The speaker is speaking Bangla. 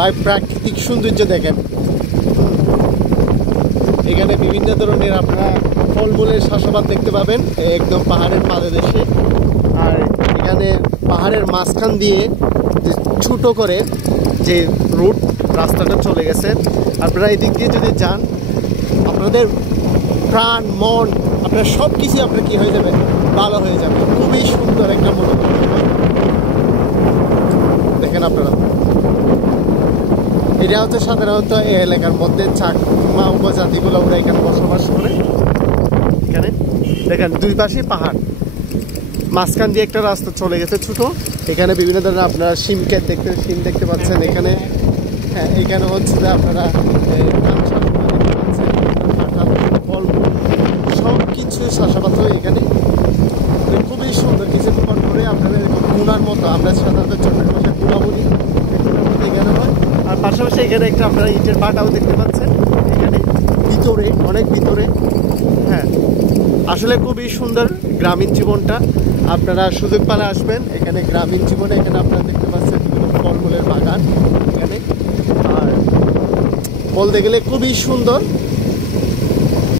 ভাই প্রাকৃতিক সৌন্দর্য দেখেন। এখানে বিভিন্ন ধরনের আপনারা ফলমূলের চাষাবাদ দেখতে পাবেন একদম পাহাড়ের পাদদেশে। আর এখানে পাহাড়ের মাঝখান দিয়ে যে ছোট করে যে রুট রাস্তাটা চলে গেছে, আপনারা এদিক দিয়ে যদি যান আপনাদের প্রাণ মন আপনার সব কিছু আপনার কী হয়ে যাবে, ভালো হয়ে যাবে। খুবই সুন্দর একটা মনোরম দেখেন আপনারা। এটা হচ্ছে সাধারণত এই এলাকার মধ্যে চাকমা উপজাতিগুলো ওরা এখানে বসবাস করে। এখানে দেখেন দুই পাশে পাহাড়, মাঝখান দিয়ে একটা রাস্তা চলে গেছে ছোট। এখানে বিভিন্ন ধরনের আপনারা শিম দেখতে পাচ্ছেন এখানে। হ্যাঁ, এখানে হচ্ছে যে আপনারা ফল সব কিছু চাষাবাদ হয় এখানে। খুবই সুন্দর কিছুক্ষণ করে আপনাদের গুনার মতো, আমরা সাধারণত চট্টগ্রাম ভাষায় গুনা বলি, এখানে হয়। আর পাশাপাশি এখানে একটা আপনারা ইটের পাটাও দেখতে পাচ্ছেন এখানে ভিতরে, অনেক ভিতরে। হ্যাঁ, আসলে খুবই সুন্দর গ্রামীণ জীবনটা। আপনারা সুযোগ পেলে আসবেন এখানে গ্রামীণ জীবনে। এখানে আপনারা দেখতে পাচ্ছেন বিভিন্ন ফলমূলের বাগান এখানে। আর বলতে গেলে খুবই সুন্দর।